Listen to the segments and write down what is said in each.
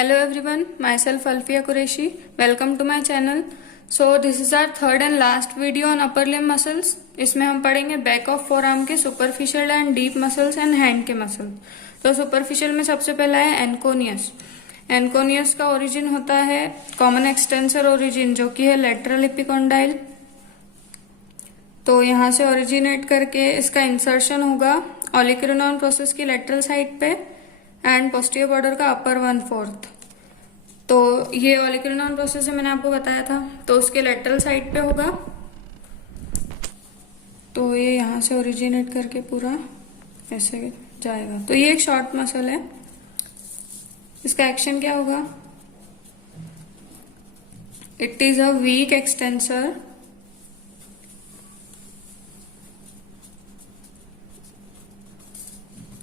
Hello everyone, myself Alfia Qureshi. Welcome to my channel. So this is our third and last video on upper limb muscles. इसमें हम पढ़ेंगे back of four arm के superficial and deep muscles and hand के muscles. तो superficial में सबसे पहला है एनकोनियस। एनकोनियस का ओरिजिन होता है कॉमन एक्सटेंसर ओरिजिन, जो कि है लेटरल एपिकोंडाइल। तो यहाँ से ओरिजिनेट करके इसका इंसर्शन होगा ओलिक्रिनॉन प्रोसेस की लेटरल साइड पे एंड पोस्टीरियर बॉर्डर का अपर 1/4। तो ये ओलिक्रिनॉन प्रोसेस है, मैंने आपको बताया था, तो उसके लेटरल साइड पे होगा। तो ये यहाँ से ओरिजिनेट करके पूरा ऐसे जाएगा। तो ये एक शॉर्ट मसल है। इसका एक्शन क्या होगा? It is a weak extensor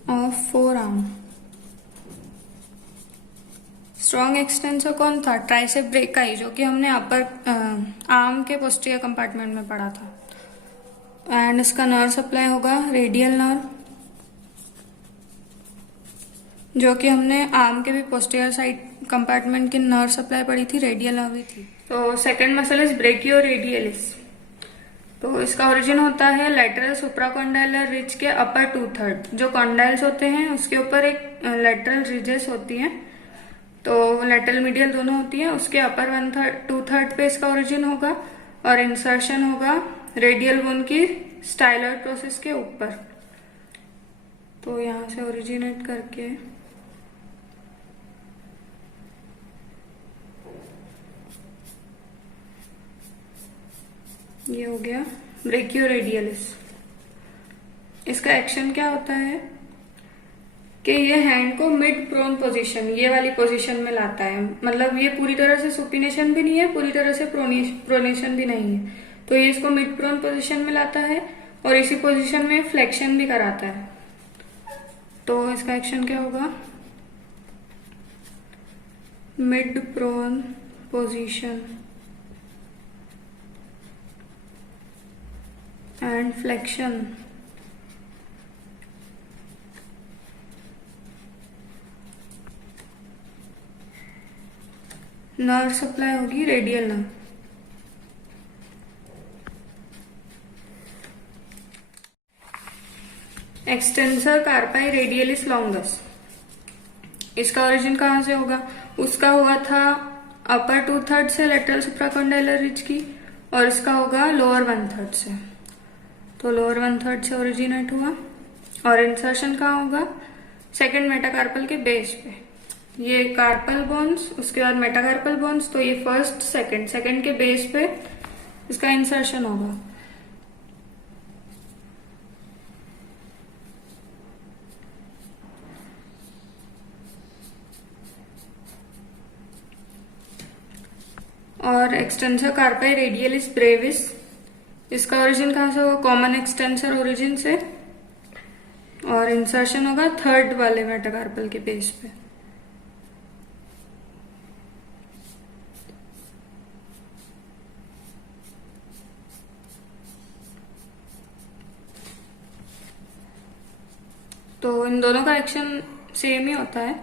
of forearm. Strong extensor कौन था? ट्राइसेप ब्रेकाई, जो कि हमने अपर आर्म के पोस्टीरियर कंपार्टमेंट में पढ़ा था। एंड इसका नर्व सप्लाई होगा रेडियल नर्व, जो कि हमने आर्म के भी पोस्टीरियर साइड कंपार्टमेंट की नर्व सप्लाई पढ़ी थी, रेडियल नर्व ही थी। तो सेकंड मसल इज ब्रेकियोरेडियलिस। तो इसका ओरिजिन होता है लेटरल सुप्राकॉन्डाइलर रिज के अपर 2/3। जो कॉन्डाइल्स होते हैं उसके ऊपर एक लेटरल रिजेस होती है, तो लेटरल मीडियल दोनों होती है, उसके अपर 2/3 पे इसका ओरिजिन होगा और इंसर्शन होगा रेडियल बोन की स्टाइलॉइड प्रोसेस के ऊपर। तो यहां से ओरिजिनेट करके ये हो गया ब्रेकियोरेडियलिस। इसका एक्शन क्या होता है कि ये हैंड को मिड प्रोन पोजीशन, ये वाली पोजीशन में लाता है। मतलब ये पूरी तरह से सुपिनेशन भी नहीं है, पूरी तरह से प्रोनेशन भी नहीं है। तो ये इसको मिड प्रोन पोजीशन में लाता है और इसी पोजीशन में फ्लेक्शन भी कराता है। तो इसका एक्शन क्या होगा? Mid prone position and flexion. Nerve supply होगी radial nerve. Extensor carpi radialis longus. इसका ओरिजिन कहां से होगा? उसका हुआ था अपर 2/3 से लेटरल सुप्राकॉन्डाइलर रिज की, और इसका होगा लोअर 1/3 से। तो लोअर 1/3 से ओरिजिनेट हुआ और इंसर्शन कहाँ होगा? सेकंड मेटाकार्पल के बेस पे। ये कार्पल बोन्स, उसके बाद मेटाकार्पल बोन्स, तो ये फर्स्ट सेकंड के बेस पे इसका इंसर्शन होगा। और एक्सटेंसर कार्पाई रेडियलिस ब्रेविस। इसका ओरिजिन कहां से होगा? कॉमन एक्सटेंसर ओरिजिन से, और इंसर्शन होगा थर्ड वाले मेटाकार्पल के बेस पे। तो इन दोनों का एक्शन सेम ही होता है,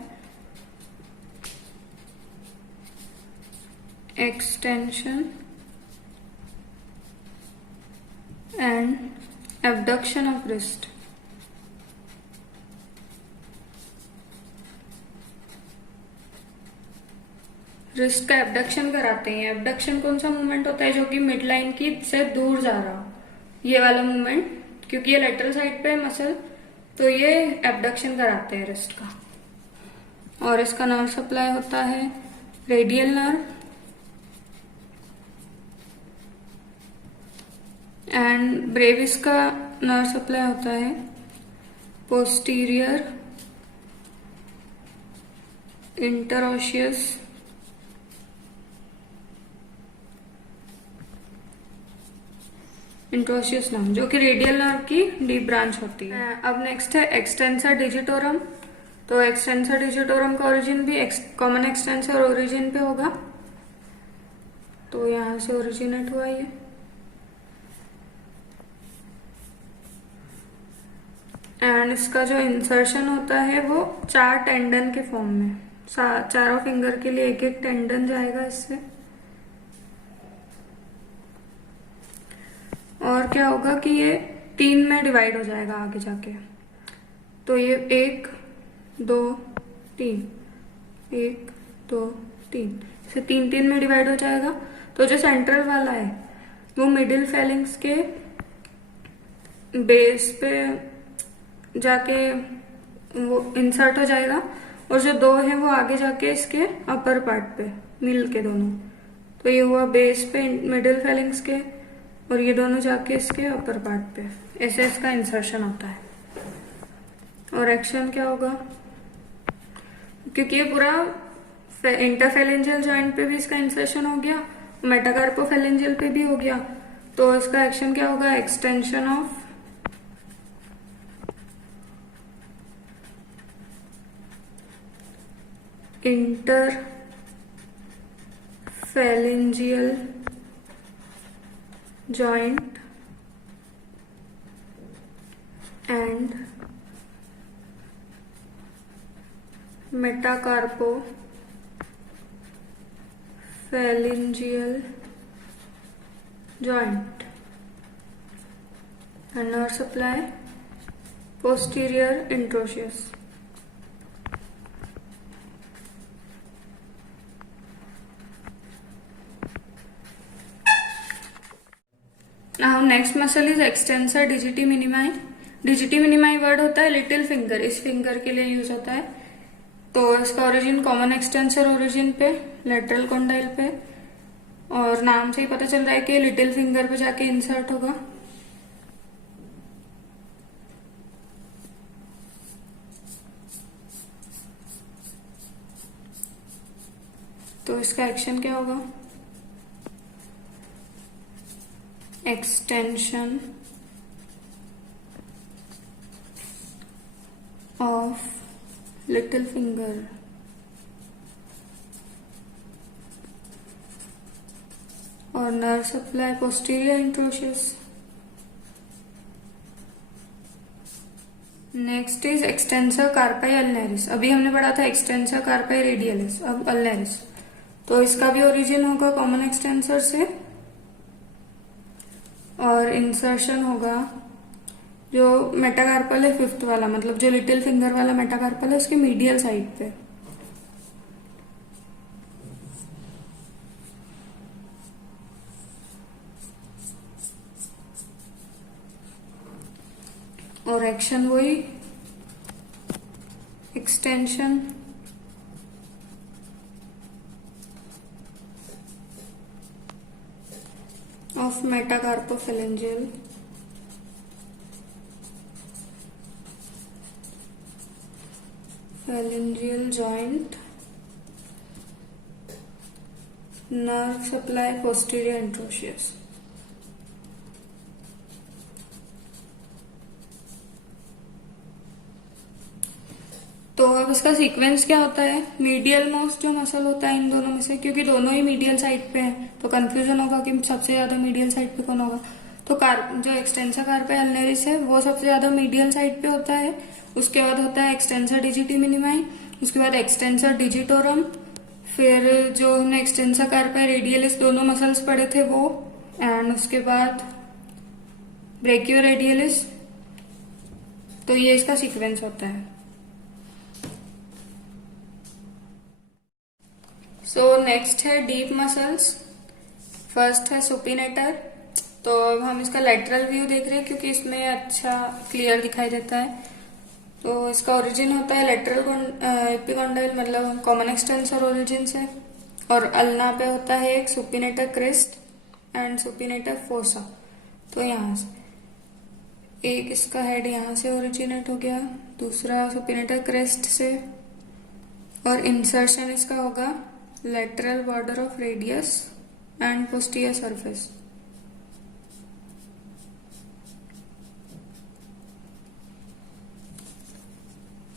extension and abduction of wrist. Wrist का एब्डक्शन कराते हैं। एब्डक्शन कौन सा मूवमेंट होता है? जो कि मिड लाइन की से दूर जा रहा हो, ये वाला मूवमेंट, क्योंकि ये लेटरल साइड पे है मसल, तो ये एब्डक्शन कराते हैं रिस्ट का। और इसका नर्व सप्लाई होता है रेडियल नर्व एंड ब्रेविस का नर्व सप्लाई होता है पोस्टीरियर इंटरओशियस नर्व, जो कि रेडियल नर्व की डीप ब्रांच होती है। अब नेक्स्ट है एक्सटेंसर डिजिटोरम। तो एक्सटेंसर डिजिटोरम का ओरिजिन भी कॉमन एक्सटेंसर ओरिजिन पे होगा। तो यहां से ओरिजिनेट हुआ ये। एंड इसका जो इंसर्शन होता है वो 4 टेंडन के फॉर्म में। चारों फिंगर के लिए एक एक टेंडन जाएगा इससे। और क्या होगा कि ये 3 में डिवाइड हो जाएगा आगे जाके। तो ये 1 2 3, 1 2 3 से 3 में डिवाइड हो जाएगा। तो जो सेंट्रल वाला है वो मिडिल फेलिंग्स के बेस पे जाके वो इंसर्ट हो जाएगा, और जो 2 है वो आगे जाके इसके अपर पार्ट पे मिल के दोनों। तो ये हुआ बेस पे मिडिल फेलिंग्स के, और ये दोनों जाके इसके अपर पार्ट पे। ऐसे इसका इंसर्शन होता है। और एक्शन क्या होगा, क्योंकि ये पूरा इंटरफेलेंजियल जॉइंट पे भी इसका इंसर्शन हो गया, मेटाकार्पोफेलेंजियल पे भी हो गया, तो इसका एक्शन क्या होगा, extension of interphalangeal joint and metacarpophalangeal joint and nerve supply posterior introitious. Now next muscle is extensor digiti minimi. digiti minimi word होता है लिटिल फिंगर, इस फिंगर के लिए यूज होता है। तो इसका ओरिजिन कॉमन एक्सटेंसर ओरिजिन पे, लेटरल कॉन्डाइल पे, और नाम से ही पता चल रहा है कि लिटिल फिंगर पे जाके इंसर्ट होगा। तो इसका एक्शन क्या होगा, एक्सटेंशन ऑफ लिटिल फिंगर और nerve supply posterior interosseous. Next is extensor carpi ulnaris. अभी हमने पढ़ा था एक्सटेंसर कार्पाई रेडियलिस, अब अल्नेरिस। तो इसका भी ओरिजिन होगा कॉमन एक्सटेंसर से, और इंसर्शन होगा जो मेटाकार्पल है 5th वाला, मतलब जो लिटिल फिंगर वाला मेटाकार्पल है उसके मीडियल साइड पे। और एक्शन वही extension of metacarpophalangeal joint, nerve supply posterior introitious। तो अब इसका सीक्वेंस क्या होता है, मीडियल मोस्ट जो मसल होता है इन दोनों में से, क्योंकि दोनों ही मीडियल साइड पे है तो कंफ्यूजन होगा कि सबसे ज्यादा मीडियल साइड पे कौन होगा। तो जो एक्सटेंसर कार्पाई अल्नेरिस है वो सबसे ज्यादा मीडियल साइड पे होता है। उसके बाद होता है एक्सटेंसर डिजिटी मिनिमाई, उसके बाद एक्सटेंसर डिजिटोरम, फिर जो हमने एक्सटेंसर कार्पाई रेडियलिस दोनों मसल्स पढ़े थे वो, एंड उसके बाद ब्रेकियो रेडियलिस। तो ये इसका सीक्वेंस होता है। सो नेक्स्ट है डीप मसल्स। फर्स्ट है सुपिनेटर। तो अब हम इसका लेटरल व्यू देख रहे हैं क्योंकि इसमें अच्छा क्लियर दिखाई देता है। तो इसका ओरिजिन होता है लेटरल एपिकॉन्डाइल, मतलब कॉमन एक्सटेंसर ओरिजिन से, और अल्ना पे होता है एक supinator crest and supinator fossa. तो यहाँ से एक इसका हेड यहाँ से ओरिजिनेट हो गया, दूसरा सुपिनेटर क्रेस्ट से, और इंसर्शन इसका होगा lateral border of radius and posterior surface।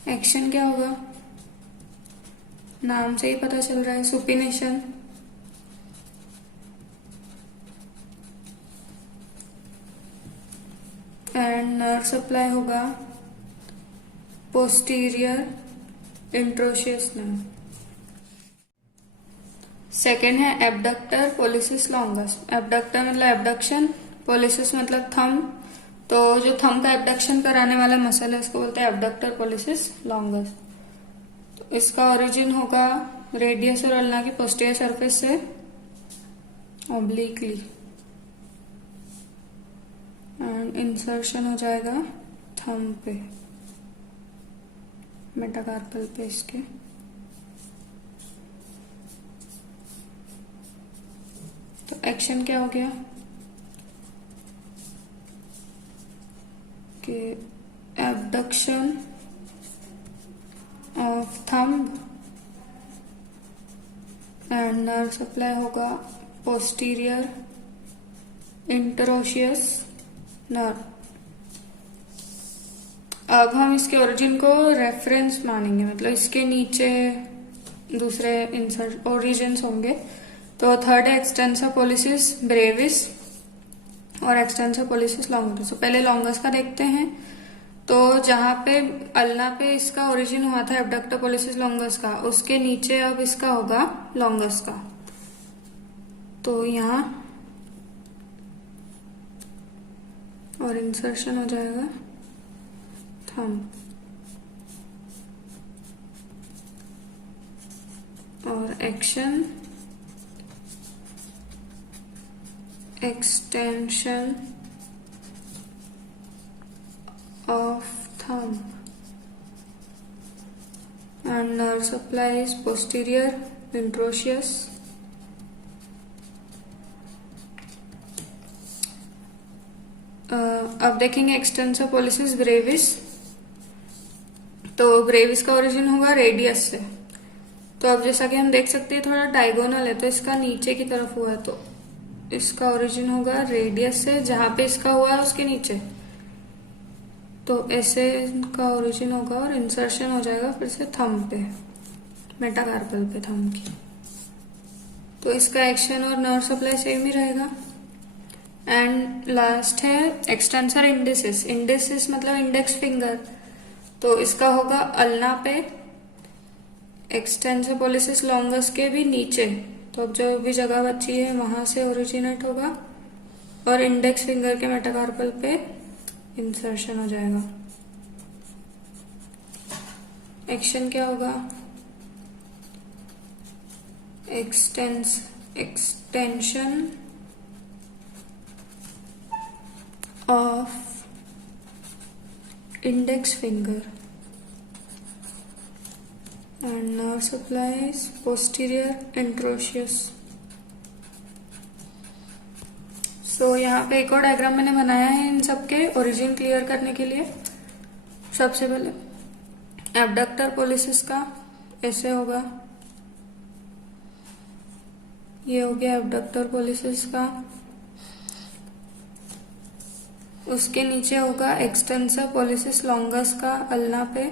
Action क्या होगा, नाम से ही पता चल रहा है, सुपिनेशन। एंड नर्व सप्लाई होगा पोस्टीरियर इंट्रोशियस नर्व। सेकेंड है एबडक्टर पोलिसिस लॉन्गस। एबडक्टर मतलब एबडक्शन, पोलिसिस मतलब थंब। तो जो थंब का एबडक्शन कराने वाला मसल है उसको बोलते हैं एबडक्टर पोलिसिस लॉन्गस। तो इसका ओरिजिन होगा रेडियस और अल्ना की पोस्टीरियर सरफेस से ऑब्लिकली, एंड इंसर्शन हो जाएगा थंब पे, मेटाकार्पल पे इसके। तो एक्शन क्या हो गया कि abduction of thumb and nerve supply होगा पोस्टीरियर इंटरोशियस नर्व। अब हम इसके ओरिजिन को रेफरेंस मानेंगे, मतलब इसके नीचे दूसरे इंसर्ट ओरिजिन्स होंगे। तो थर्ड है एक्सटेंसर पोलिसिस ब्रेविस और एक्सटेंसर पोलिसिस लॉन्गस। तो पहले लॉन्गस का देखते हैं। तो जहां पे अल्ना पे इसका ओरिजिन हुआ था एबडक्टर पोलिसिस लॉन्गस का, उसके नीचे अब इसका होगा लॉन्गस का। तो यहां और इंसर्शन हो जाएगा थंब, और action extension of thumb and nerve supply is posterior interosseous. अब देखेंगे एक्सटेंसर पोलिसिस ब्रेविस। तो ब्रेविस का ओरिजिन होगा रेडियस से। तो अब जैसा कि हम देख सकते हैं थोड़ा डायगोनल है, तो इसका नीचे की तरफ हुआ है, तो इसका ओरिजिन होगा रेडियस से, जहां पे इसका हुआ है उसके नीचे। तो ऐसे का ओरिजिन होगा और इंसर्शन हो जाएगा फिर से थंब पे, मेटाकार्पल पे थंब की। तो इसका एक्शन और नर्व सप्लाई सेम ही रहेगा। एंड लास्ट है एक्सटेंसर इंडेसिस। इंडेसिस मतलब इंडेक्स फिंगर। तो इसका होगा अल्ना पे, एक्सटेंसर पोलिसिस लॉन्गस के भी नीचे। तो अब जो भी जगह बची है वहां से ओरिजिनेट होगा और इंडेक्स फिंगर के मेटाकार्पल पे इंसर्शन हो जाएगा। एक्शन क्या होगा, extension of index finger and nerve supplies posterior introitious। सो यहाँ पे एक और डायग्राम मैंने बनाया है इन सबके ओरिजिन क्लियर करने के लिए। सबसे पहले एबडक्टर पोलिसिस का ऐसे होगा, ये हो गया एबडक्टर पोलिसिस का। उसके नीचे होगा एक्सटेंसर पोलिसिस लॉन्गस का अल्ना पे,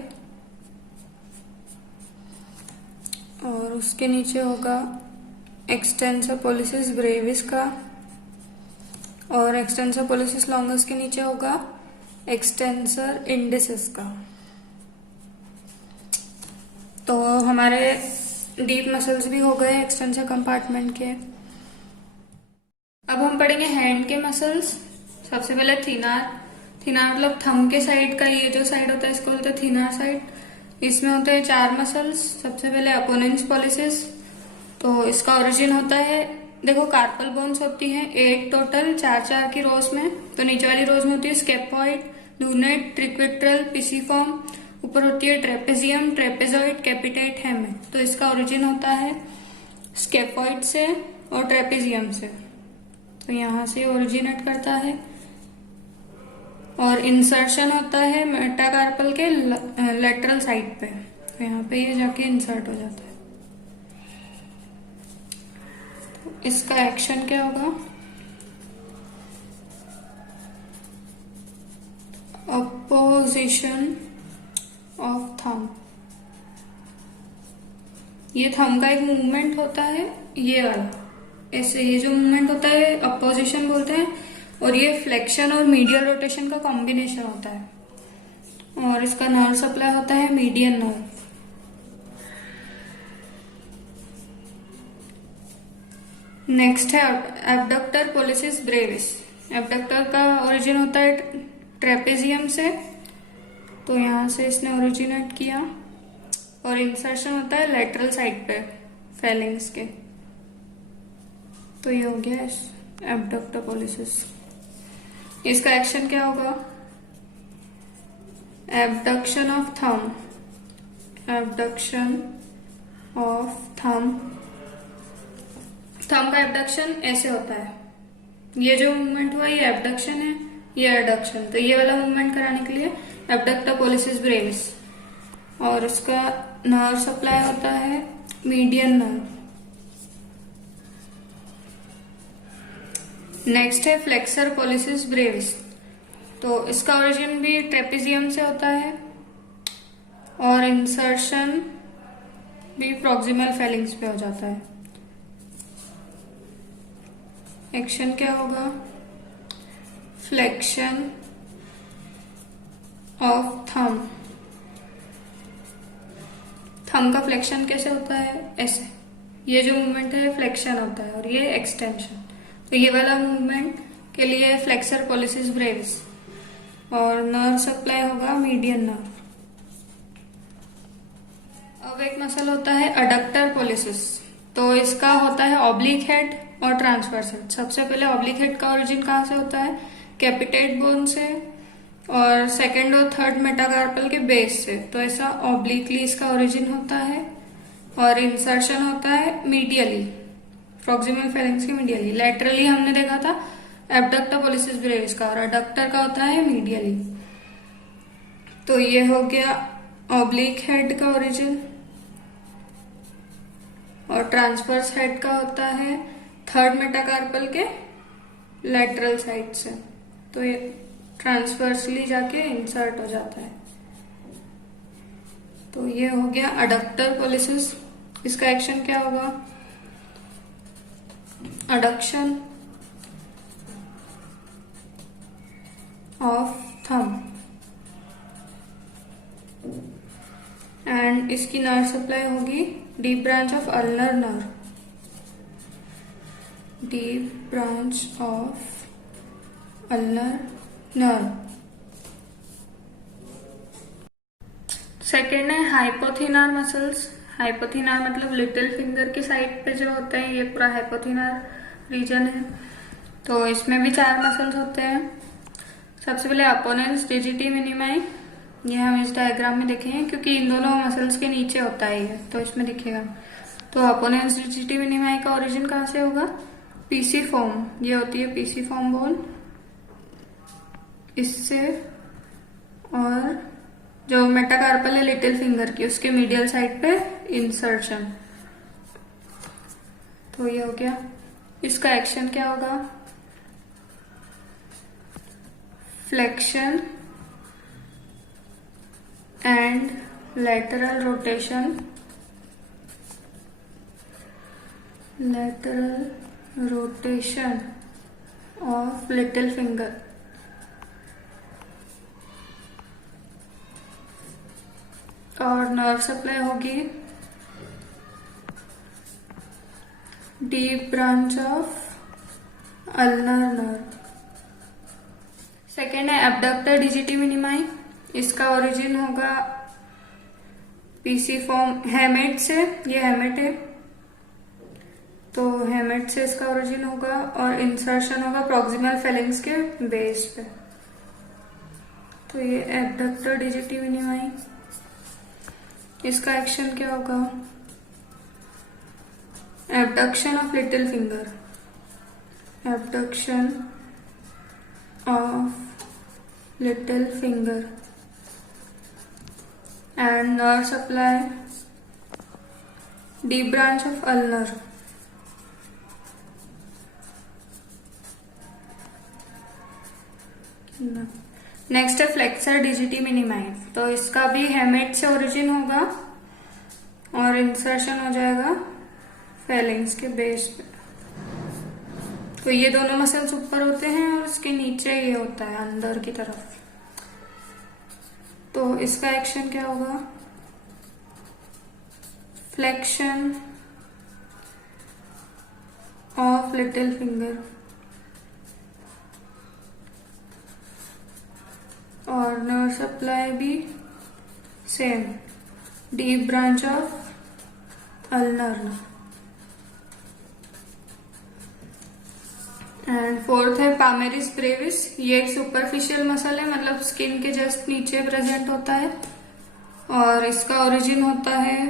और उसके नीचे होगा एक्सटेंसर पोलिसिस ब्रेविस का, और एक्सटेंसर पोलिसिस लॉन्गस के नीचे होगा एक्सटेंसर इंडिसिस का। तो हमारे डीप मसल्स भी हो गए एक्सटेंसर कंपार्टमेंट के। अब हम पढ़ेंगे हैंड के मसल्स। सबसे पहले थिनार। थिनार मतलब थंब के साइड का ये जो साइड होता है इसको बोलते हैं थिनार साइड। इसमें होते हैं 4 मसल्स। सबसे पहले अपोनेंस पोलिसिस। तो इसका ओरिजिन होता है, देखो कार्पल बोन्स होती हैं 8 टोटल, 4 की रोज में। तो नीचे वाली रोज में होती है स्केपॉइड, लूनेट, ट्रिक्विट्रल, पिसीफॉर्म। ऊपर होती है ट्रेपेजियम, ट्रेपेजॉइड, कैपिटेट, हेमे। तो इसका ओरिजिन होता है स्केपॉइड से और ट्रेपेजियम से। तो यहां से ओरिजिनेट करता है और इंसर्शन होता है मेटाकार्पल के लेटरल साइड पे। तो यहाँ पे ये जाके इंसर्ट हो जाता है। तो इसका एक्शन क्या होगा, अपोजिशन ऑफ थंब। ये थंब का एक मूवमेंट होता है, ये वाला ऐसे, ये जो मूवमेंट होता है अपोजिशन बोलते हैं, और ये फ्लेक्शन और मीडियल रोटेशन का कॉम्बिनेशन होता है। और इसका नर्व सप्लाई होता है मीडियन नर्व। नेक्स्ट है एब्डक्टर पोलिसिस ब्रेविस। एब्डक्टर का ओरिजिन होता है ट्रेपेजियम से, तो यहाँ से इसने ओरिजिनेट किया, और इंसर्शन होता है लेटरल साइड पे फेलिंग्स के। तो ये हो गया एब्डक्टर पोलिसिस। इसका एक्शन क्या होगा? Abduction of thumb, abduction of thumb. Thumb का एब्डक्शन ऐसे होता है, ये जो मूवमेंट हुआ ये एब्डक्शन है, ये एडक्शन। तो ये वाला मूवमेंट कराने के लिए एब्डक्टर पोलिसिस ब्रेविस, और उसका नर्व सप्लाई होता है मीडियन नर्व। नेक्स्ट है फ्लेक्सर पोलिसिस ब्रेविस। तो इसका ओरिजिन भी ट्रेपेजियम से होता है, और इंसर्शन भी प्रॉक्सिमल फेलिंग्स पे हो जाता है। एक्शन क्या होगा? Flexion of thumb. थंब का फ्लेक्शन कैसे होता है? ऐसे, ये जो मूवमेंट है फ्लेक्शन होता है, और ये एक्सटेंशन। तो ये वाला मूवमेंट के लिए फ्लेक्सर पोलिसिस ब्रेविस, और नर्व सप्लाई होगा मीडियन नर्व। अब एक मसल होता है अडक्टर पोलिसिस। तो इसका होता है ऑब्लिक हेड और ट्रांसवर्स हेड। सबसे पहले ऑब्लिक हेड का ओरिजिन कहाँ से होता है? कैपिटेट बोन से, और सेकेंड और थर्ड मेटाकार्पल के बेस से। तो ऐसा ऑब्लिकली इसका ओरिजिन होता है, और इंसर्शन होता है मीडियली, प्रॉक्सिमल फेलिंग्स के मीडियली। लेटरली हमने देखा था एब्डक्टर पोलिसिस ब्रेविस का, और अडक्टर का होता है मीडियली। तो ये हो गया ऑब्लिक हेड का ओरिजिन, और ट्रांसवर्स हेड का होता है थर्ड मेटाकार्पल के लेटरल साइड से। तो ये ट्रांसवर्सली जाके इंसर्ट हो जाता है। तो ये हो गया अडक्टर पोलिसिस। इसका एक्शन क्या होगा? अडक्शन ऑफ थंब, एंड इसकी नर्व सप्लाई होगी deep branch of ulnar nerve, deep branch of ulnar nerve. Second है हाइपोथिनार मसल्स। हाइपोथिनार मतलब लिटिल फिंगर की साइड पे जो होते हैं, ये पूरा हाइपोथिनार रीजन है। तो इसमें भी 4 मसल्स होते हैं। सबसे पहले अपोनेंस डिजिटी मिनिमाई, ये हम इस डायग्राम में देखेंगे क्योंकि इन दोनों मसल्स के नीचे होता है ये, तो इसमें दिखेगा। तो अपोनेंस डिजिटी मिनिमाई का ओरिजिन कहाँ से होगा? पीसी फॉर्म, ये होती है पीसी फॉर्म बोन, इससे, और जो मेटाकार्पल है लिटिल फिंगर की, उसके मीडियल साइड पे इंसर्शन। तो ये हो गया। इसका एक्शन क्या होगा? Flexion and lateral rotation, lateral rotation of little finger, और नर्व सप्लाई होगी deep branch of ulnar nerve. Second है एब्डक्टर डिजिटी मिनिमाई। इसका ओरिजिन होगा पीसी फॉर्म हेमेट से, ये हेमेट है, तो हेमेट से इसका ओरिजिन होगा, और इंसर्शन होगा प्रॉक्सिमल फेलिंग्स के बेस पे। तो ये एब्डक्टर डिजिटी मिनिमाई। इसका एक्शन क्या होगा? Abduction of little finger, abduction of little finger, and nerve supply deep branch of ulnar. Next है फ्लेक्सर डिजिटी मिनिमाई। तो इसका भी हेमेट से ओरिजिन होगा, और इंसर्शन हो जाएगा फेलिंग्स के बेस पे। तो ये दोनों मसल्स ऊपर होते हैं, और इसके नीचे ये होता है अंदर की तरफ। तो इसका एक्शन क्या होगा? फ्लेक्शन ऑफ लिटिल फिंगर और नर्व सप्लाई भी same, deep branch of ulnar. And fourth है पामेरिस ब्रेविस। ये एक सुपरफिशियल मसल है, मतलब स्किन के जस्ट नीचे प्रेजेंट होता है और इसका ओरिजिन होता है,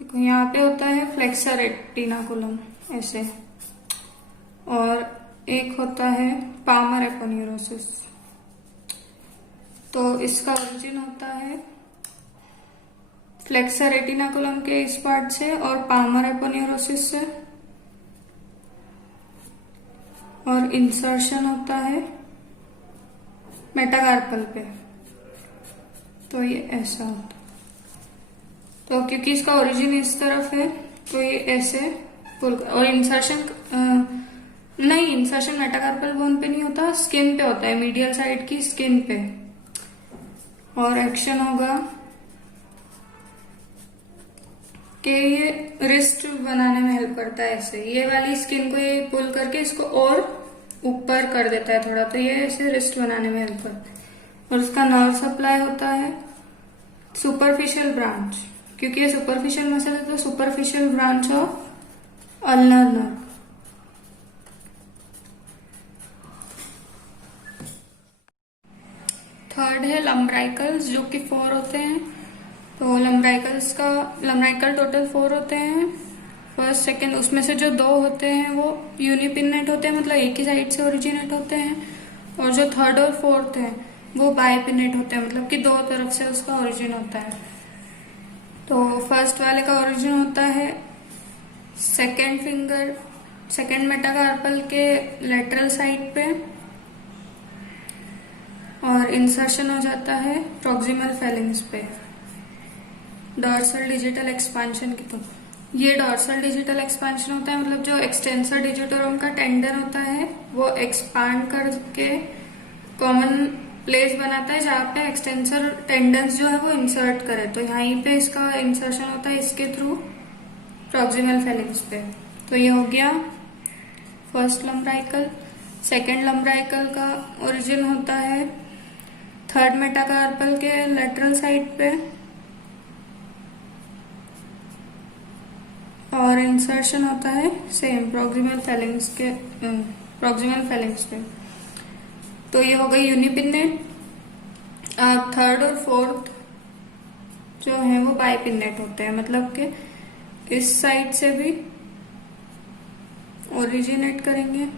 देखो यहाँ पे होता है फ्लेक्सर रेटिनाकुलम ऐसे, और एक होता है पामर एपोन्यूरोसिस। तो इसका ओरिजिन होता है फ्लेक्सर रेटिनाकुलम के इस पार्ट से और पामर एपोन्यूरोसिस से, और इंसर्शन होता है मेटाकार्पल पे। तो ये ऐसा होता है। तो क्योंकि इसका ओरिजिन इस तरफ है तो ये ऐसे पुल, और इंसर्शन नहीं, इंसर्शन मेटाकार्पल बोन पे नहीं होता, स्किन पे होता है, मीडियल साइड की स्किन पे। और एक्शन होगा कि ये रिस्ट बनाने में हेल्प करता है ऐसे, ये वाली स्किन को ये पुल करके इसको और ऊपर कर देता है थोड़ा, तो ये ऐसे रिस्ट बनाने में हेल्प करता है। और उसका नर्व सप्लाई होता है सुपरफिशियल ब्रांच, क्योंकि ये सुपरफिशियल मसल है तो superficial branch of ulnar nerve. Third है लम्ब्राइकल्स, जो कि 4 होते हैं। तो लम्ब्राइकल टोटल 4 होते हैं। फर्स्ट सेकंड, उसमें से जो 2 होते हैं वो यूनिपिनेट होते हैं, मतलब एक ही साइड से ओरिजिनेट होते हैं, और जो थर्ड और फोर्थ है वो बाइपिनेट होते हैं, मतलब कि 2 तरफ से उसका ओरिजिन होता है। तो फर्स्ट वाले का ओरिजिन होता है सेकेंड फिंगर, सेकेंड मेटाकार्पल के लेटरल साइड पे, और इंसर्शन हो जाता है प्रॉक्सिमल फेलिंग्स पे डॉर्सल डिजिटल एक्सपांशन की। तो ये डॉर्सल डिजिटल एक्सपांशन होता है, मतलब जो एक्सटेंसर डिजिटोरम का टेंडन होता है वो एक्सपांड करके कॉमन प्लेस बनाता है जहाँ पे एक्सटेंसर टेंडन्स जो है वो इंसर्ट करे। तो यहीं पे इसका इंसर्शन होता है इसके थ्रू प्रॉक्सिमल फेलिंग्स पे। तो ये हो गया फर्स्ट लम्ब्राइकल। सेकेंड लम्ब्राइकल का ओरिजिन होता है थर्ड मेटाकार्पल के लेटरल साइड पे, और इंसर्शन होता है सेम प्रॉक्सिमल फेलिंग्स पे। तो ये हो गई यूनिपिनेट। थर्ड और फोर्थ जो है वो बाइपिनेट होते हैं, मतलब कि इस साइड से भी ओरिजिनेट करेंगे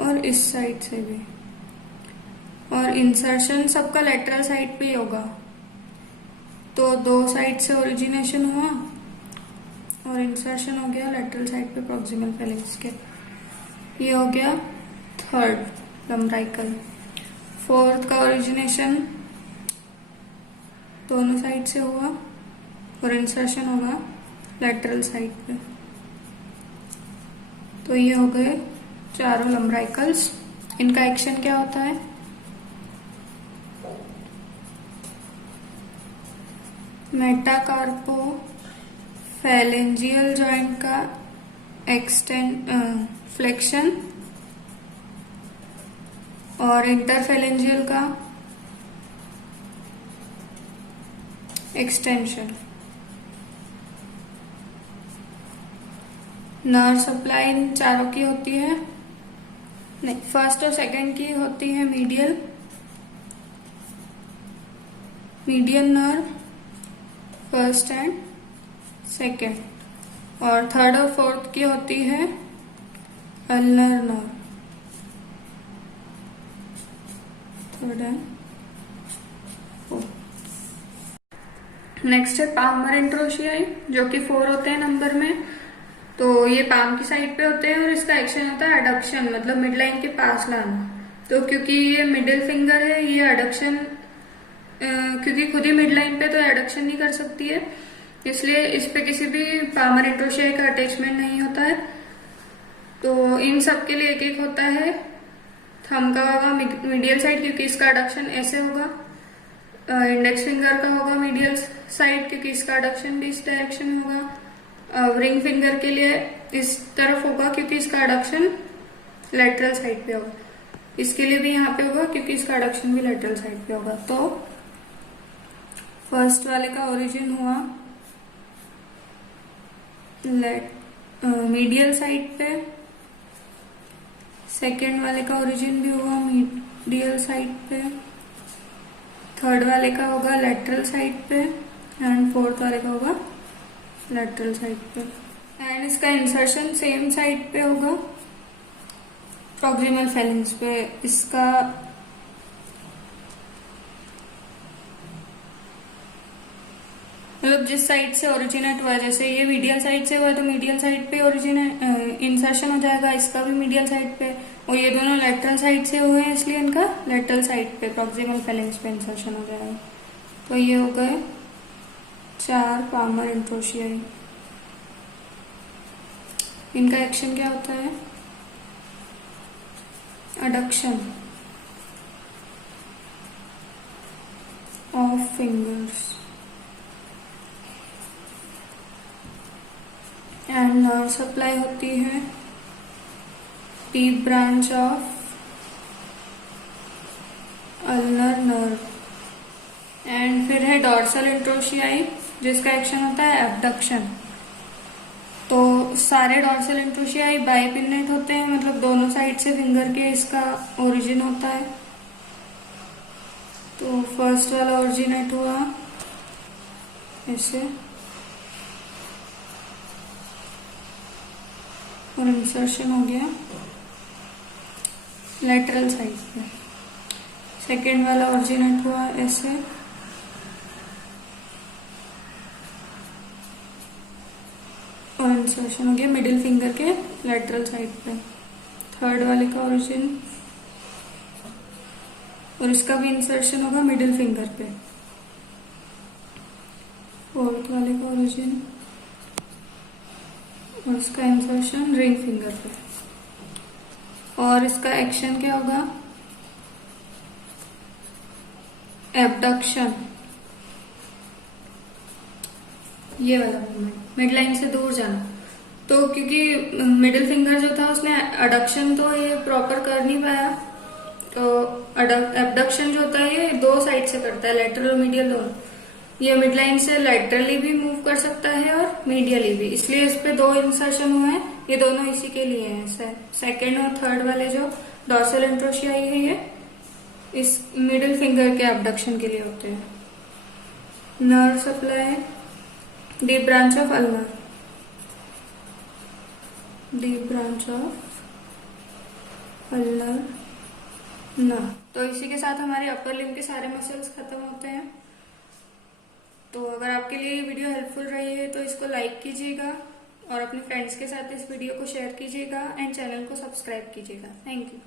और इस साइड से भी, और इंसर्शन सबका लेटरल साइड पे ही होगा। तो 2 साइड से ओरिजिनेशन हुआ और इंसर्शन हो गया लेटरल साइड पे प्रॉक्सिमल फेलिंग्स के। ये हो गया थर्ड लम्ब्राइकल। फोर्थ का ओरिजिनेशन दोनों साइड से हुआ और इंसर्शन होगा लेटरल साइड पे। तो ये हो गए चारों लम्ब्राइकल्स। इनका एक्शन क्या होता है? मेटाकार्पो फेलेंजियल जॉइंट का फ्लेक्शन और इंटरफेलेंजियल का एक्सटेंशन। नर्व सप्लाई इन चारों की होती है, नहीं, फर्स्ट और सेकंड की होती है median nerve, first and second, और थर्ड और फोर्थ की होती है ulnar nerve, third and fourth. Next है पामर एंट्रोशियाई, जो कि 4 होते हैं नंबर में। तो ये पाम की साइड पे होते हैं और इसका एक्शन होता है अडक्शन, मतलब मिड लाइन के पास लाना। तो क्योंकि ये मिडिल फिंगर है, ये अडक्शन क्योंकि खुद ही मिड लाइन पे तो एडक्शन नहीं कर सकती है, इसलिए इस पे किसी भी पामर एंट्रोशियाई का अटैचमेंट नहीं होता है। तो इन सब के लिए एक एक होता है। थंब का होगा मीडियल साइड, क्योंकि इसका अडक्शन ऐसे होगा। इंडेक्स फिंगर का होगा मीडियल साइड, क्योंकि इसका अडक्शन भी इस डायरेक्शन में होगा। रिंग फिंगर के लिए इस तरफ होगा क्योंकि इसका एडक्शन लेटरल साइड पे होगा, इसके लिए भी यहाँ पे होगा क्योंकि इसका एडक्शन भी लेटरल साइड पे होगा। तो फर्स्ट वाले का ओरिजिन हुआ मीडियल साइड पे, सेकेंड वाले का ओरिजिन भी हुआ मीडियल साइड पे, थर्ड वाले का होगा लेटरल साइड पे एंड फोर्थ वाले का होगा लेटरल साइड पे। एंड इसका इंसर्शन सेम साइड पे होगा प्रॉक्सिमल फेलिंग्स पे। इसका मतलब जिस साइड से ओरिजिनेट हुआ, जैसे ये मीडियल साइड से हुआ तो मीडियल साइड पे ओरिजिनेट इंसर्शन हो जाएगा, इसका भी मीडियल साइड पे, और ये दोनों लेटरल साइड से हुए हैं इसलिए इनका लेटरल साइड पे प्रॉक्सिमल फेलिंग्स पे इंसर्शन हो जाएगा। तो ये हो गए 4 पामर इंट्रोशियाई। इनका एक्शन क्या होता है? Adduction of fingers and nerve supply होती है deep branch of ulnar nerve. And फिर है डॉर्सल इंट्रोशियाई जिसका एक्शन होता है एब्डक्शन। तो सारे डॉर्सल इंट्रोशियाई बाइपिन्नेट होते हैं, मतलब दोनों साइड से फिंगर के इसका ओरिजिन होता है। तो फर्स्ट वाला ओरिजिनेट हुआ ऐसे और इंसर्शन हो गया लेटरल साइड पे। सेकेंड वाला ओरिजिनेट हुआ ऐसे और इंसर्शन हो गया मिडिल फिंगर के लेटरल साइड पे। थर्ड वाले का ओरिजिन और इसका भी इंसर्शन होगा मिडिल फिंगर पे। फोर्थ वाले का ओरिजिन और इसका इंसर्शन रिंग फिंगर पे। और इसका एक्शन क्या होगा? एब्डक्शन, ये वाला मूवमेंट मिड लाइन से दूर जाना। तो क्योंकि मिडिल फिंगर जो था उसने एडक्शन तो ये प्रॉपर कर नहीं पाया, तो एब्डक्शन जो होता है ये 2 साइड से करता है, लेटरल और मीडियल दोनों। ये मिड लाइन से लेटरली भी मूव कर सकता है और मीडियली भी, इसलिए इस पे 2 इंसर्शन हुए हैं, ये दोनों इसी के लिए हैं। सेकेंड और थर्ड वाले जो डॉर्सल इंट्रोशियाई है ये इस मिडिल फिंगर के एब्डक्शन के लिए होते हैं। Nerve supply deep branch of ulnar, deep branch of ulnar nerve. तो इसी के साथ हमारे अपर लिम्ब के सारे मसल्स खत्म होते हैं। तो अगर आपके लिए ये वीडियो हेल्पफुल रही है तो इसको लाइक कीजिएगा और अपने फ्रेंड्स के साथ इस वीडियो को शेयर कीजिएगा एंड चैनल को सब्सक्राइब कीजिएगा। Thank you.